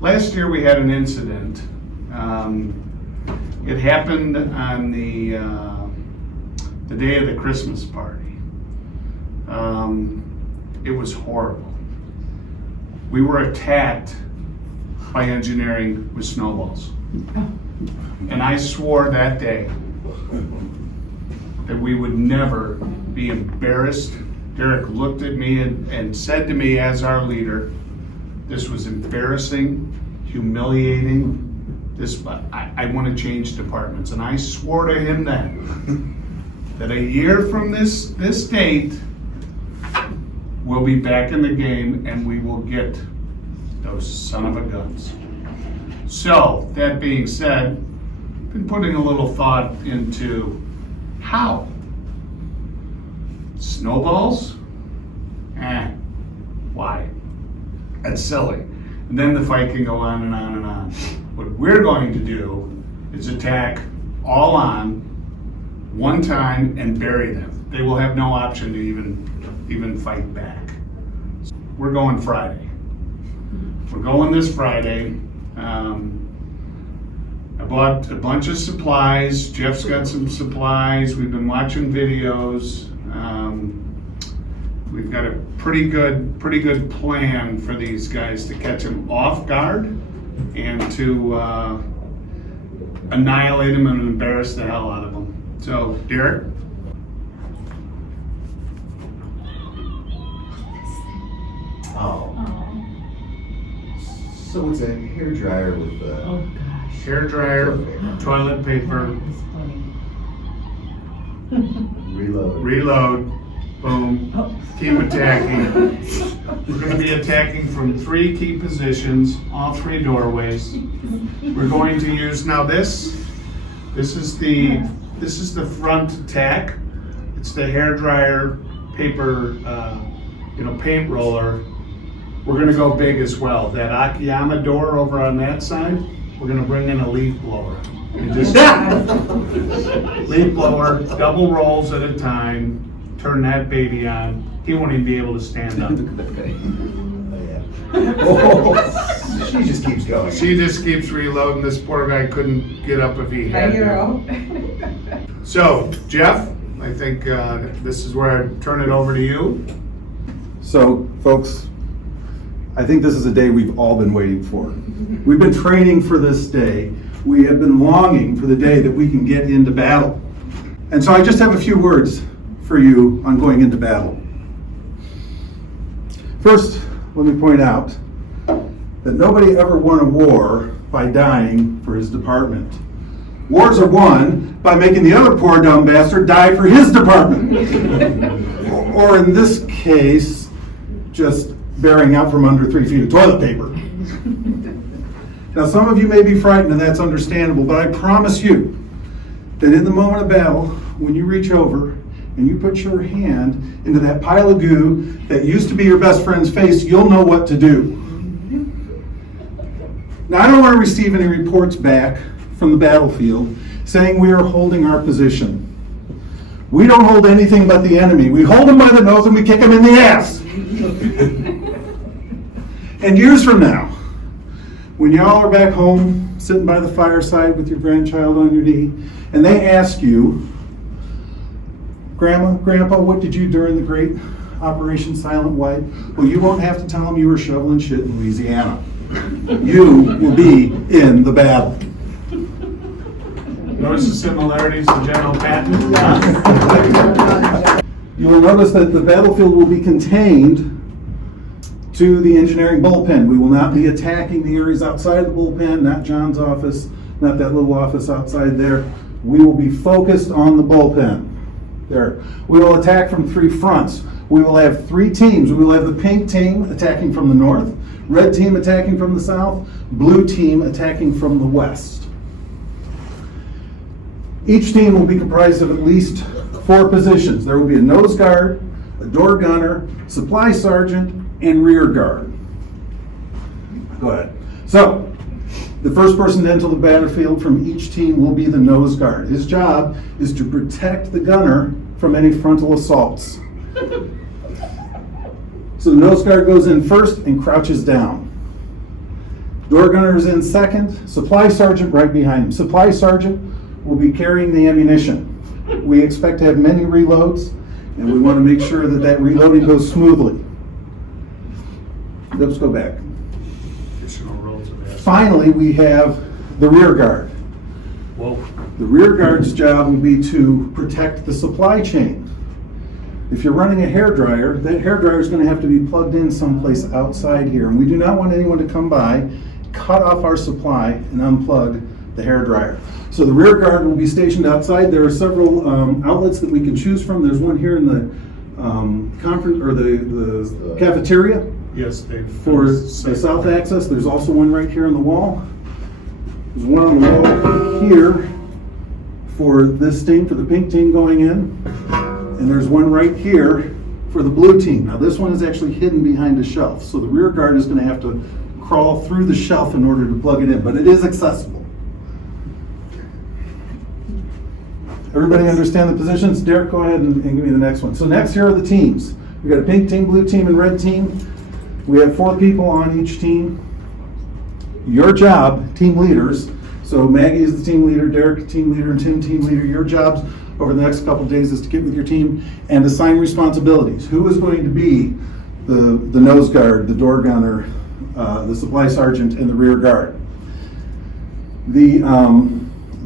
Last year we had an incident. It happened on the day of the Christmas party. It was horrible. We were attacked by engineering with snowballs. And I swore that day that we would never be embarrassed. Derek looked at me and said to me as our leader, this was embarrassing, humiliating. I want to change departments. And I swore to him then that a year from this date, we'll be back in the game and we will get those son of a guns. So, that being said, been putting a little thought into how. Snowballs? Why? That's silly. And then the fight can go on and on and on. What we're going to do is attack all on one time and bury them. They will have no option to even fight back. We're going Friday. We're going this Friday. I bought a bunch of supplies. Jeff's got some supplies. We've been watching videos. We've got a pretty good plan for these guys to catch them off guard and to annihilate them and embarrass the hell out of them. So, Derek? Oh. So it's a hairdryer with Oh gosh. Hair dryer, toilet paper, reload, boom, keep attacking. We're going to be attacking from 3 key positions, all 3 doorways. We're going to use, now this is the front attack. It's the hair dryer, paper, paint roller. We're going to go big as well. That Akiyama door over on that side, we're going to bring in a leaf blower. And just leaf blower, double rolls at a time, turn that baby on. He won't even be able to stand up. She just keeps going. She just keeps reloading. This poor guy couldn't get up if he had to. So, Jeff, I think this is where I turn it over to you. So, folks, I think this is a day we've all been waiting for. We've been training for this day. We have been longing for the day that we can get into battle. And so I just have a few words for you on going into battle. First, let me point out that nobody ever won a war by dying for his department. Wars are won by making the other poor dumb bastard die for his department. Or in this case, just bearing out from under 3 feet of toilet paper. Now, some of you may be frightened, and that's understandable, but I promise you that in the moment of battle, when you reach over and you put your hand into that pile of goo that used to be your best friend's face, you'll know what to do. Now, I don't want to receive any reports back from the battlefield saying we are holding our position. We don't hold anything but the enemy. We hold them by the nose and we kick them in the ass. And years from now, when y'all are back home, sitting by the fireside with your grandchild on your knee, and they ask you, Grandma, Grandpa, what did you do during the great Operation Silent White? Well, you won't have to tell them you were shoveling shit in Louisiana. You will be in the battle. Notice the similarities to General Patton? You will notice that the battlefield will be contained to the engineering bullpen. We will not be attacking the areas outside the bullpen, not John's office, not that little office outside there. We will be focused on the bullpen. There. We will attack from 3 fronts. We will have 3 teams. We will have the pink team attacking from the north, red team attacking from the south, blue team attacking from the west. Each team will be comprised of at least 4 positions. There will be a nose guard, a door gunner, supply sergeant, and rear guard. Go ahead. So, the first person to enter the battlefield from each team will be the nose guard. His job is to protect the gunner from any frontal assaults. So the nose guard goes in first and crouches down. Door gunner is in second, supply sergeant right behind him. Supply sergeant will be carrying the ammunition. We expect to have many reloads, and we want to make sure that that reloading goes smoothly. Let's go back. Additional roles of escort. Finally, we have the rear guard. Whoa. The rear guard's job will be to protect the supply chain. If you're running a hairdryer, that hairdryer is going to have to be plugged in someplace outside here. And we do not want anyone to come by, cut off our supply, and unplug the hairdryer. So the rear guard will be stationed outside. There are several outlets that we can choose from. There's one here in the conference or the cafeteria Yes, they've. for the south access. There's also one right here on the wall. There's one on the wall here for this team, for the pink team going in. And there's one right here for the blue team. Now this one is actually hidden behind a shelf. So the rear guard is going to have to crawl through the shelf in order to plug it in, but it is accessible. Everybody understand the positions? Derek, go ahead and give me the next one. So next, here are the teams. We've got a pink team, blue team, and red team. We have 4 people on each team. Your job, team leaders, so Maggie is the team leader, Derek team leader, and Tim team leader. Your jobs over the next couple of days is to get with your team and assign responsibilities. Who is going to be the nose guard, the door gunner, the supply sergeant, and the rear guard? The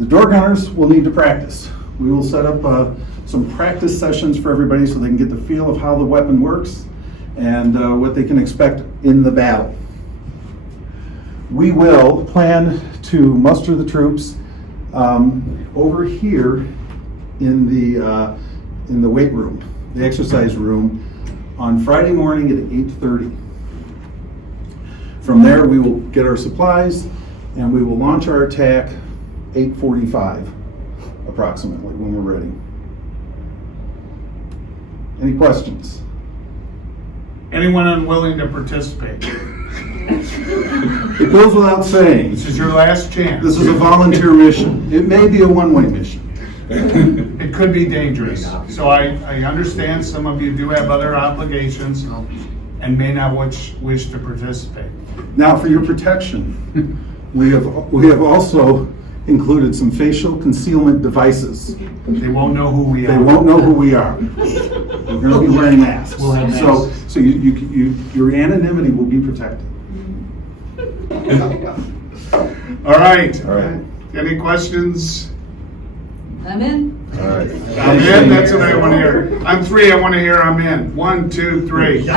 door gunners will need to practice. We will set up some practice sessions for everybody so they can get the feel of how the weapon works and what they can expect in the battle. We will plan to muster the troops over here in the weight room, the exercise room, on Friday morning at 8:30. From there, we will get our supplies and we will launch our attack 8:45 approximately when we're ready. Any questions? Anyone unwilling to participate? It goes without saying, This is your last chance. this is a volunteer mission. It may be a one-way mission. It could be dangerous. So I understand some of you do have other obligations and may not wish to participate. Now, for your protection, we have also included some facial concealment devices. They won't know who we are. They won't know who we are. We're going to be wearing masks. We'll have masks. So your anonymity will be protected. All right. All right. Any questions? I'm in. All right. I'm in. That's what I want to hear. I'm 3. I want to hear I'm in. 1, 2, 3.